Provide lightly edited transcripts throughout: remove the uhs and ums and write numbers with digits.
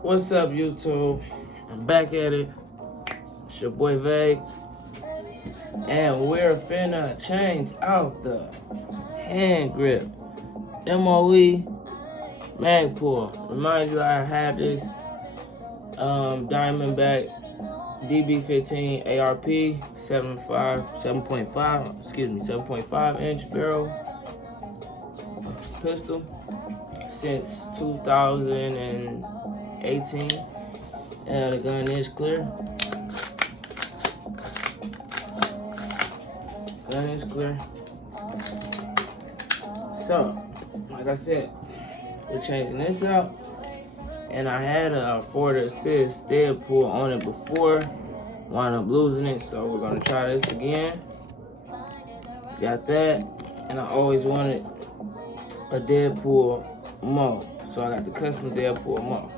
What's up, YouTube? I'm back at it. It's your boy Vay. And we're finna change out the hand grip. MOE Magpul. Remind you, I have this Diamondback DB-15 ARP 7.5 inch barrel pistol since 2018. And the gun is clear. Gun is clear. So, like I said, we're changing this out. And I had a forward assist dead pull on it before. Wound up losing it, so we're gonna try this again. Got that. And I always wanted a dead pull mo. So I got the custom dead pull mo.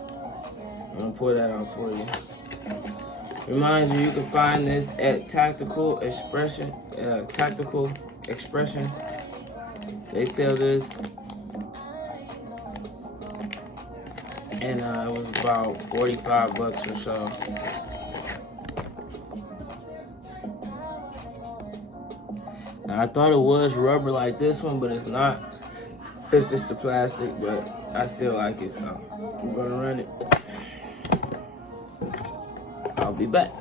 I'm gonna pull that out for you. Remind you, you can find this at Tactical Expression. They sell this, and it was about 45 bucks or so. Now I thought it was rubber like this one, but it's not. It's just the plastic, but I still like it, so I'm gonna run it. I'll be back.